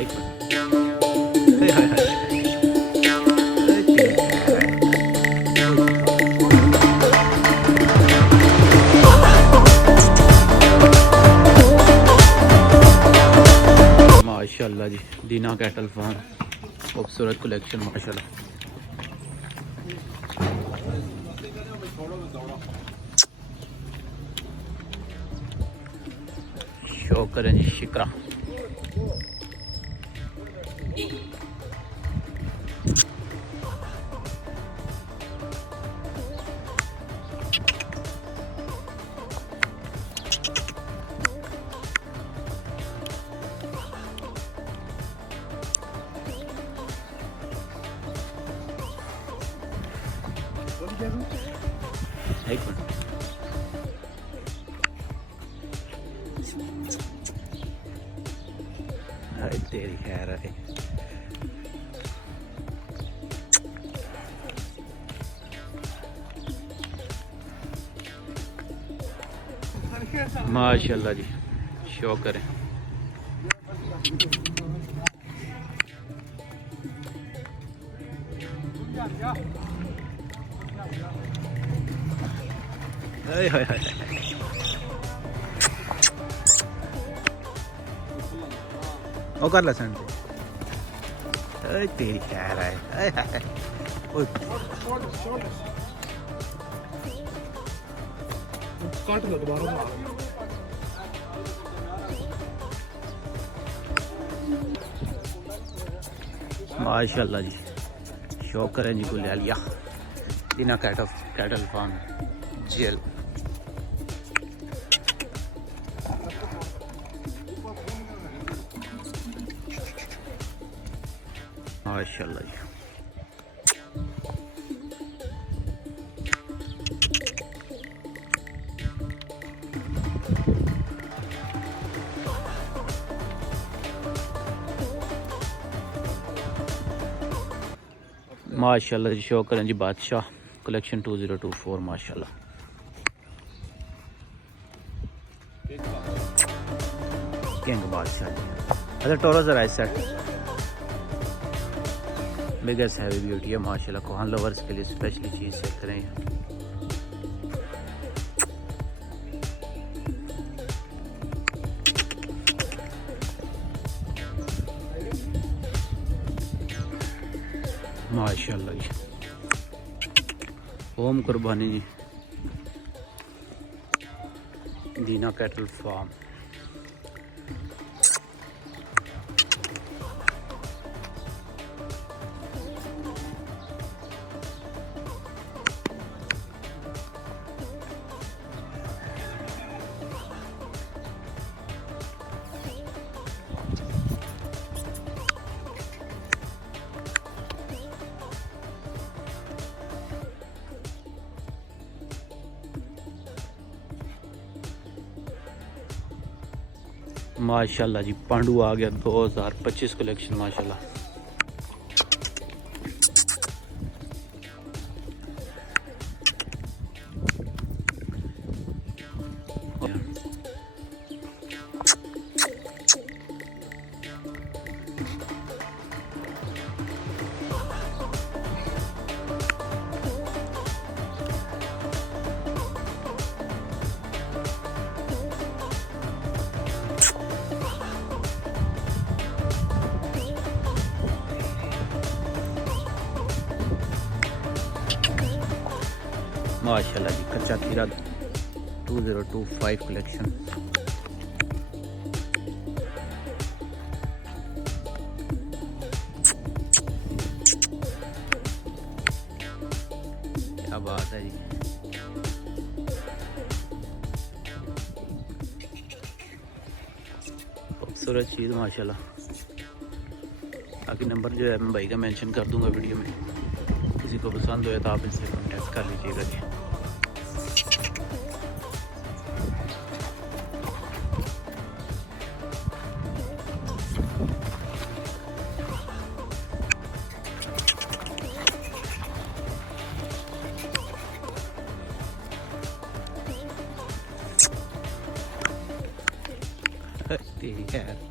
एक मिनट। हाय हाय हाय। माशाल्लाह जी, दीना cattle farm, खूबसूरत कलेक्शन माशाल्लाह। शो करें जी शिकरा। एक मिनट। हाय तेरी खैर है। माशाल्लाह जी, शो करें। हाय हाय हाय। ओ कर लसन से तेरी खैर है। हाय हाय। काट लो दोबारा। माशाल्लाह जी, शो करें जी गुलिया दीना कैटल फार्म जेल। माशाल्लाह जी, माशाल्लाह जी, शो करें जी बादशाह कलेक्शन 2024 माशाल्लाह। किंग बादशाह जी। अच्छा टोरस राइस सेट बिगेस्ट हैवी ब्यूटी है माशाल्लाह। कोहान लवर्स के लिए स्पेशली चीज़ सेट करें। माशाल्लाह जी, ओम कुर्बानी जी, दीना कैटल फार्म। माशाल्लाह जी, पांडू आ गया 2025 कलेक्शन माशाल्लाह। माशाल्लाह जी, कच्चा खीरा 2025 कलेक्शन। क्या बात है जी। खूबसूरत चीज़ माशाल्लाह। बाकी नंबर जो है मैं भाई का मेंशन कर दूंगा वीडियो में, किसी को पसंद हो तो आप इनसे कॉन्टेक्ट कर लीजिएगा जी। ठीक है।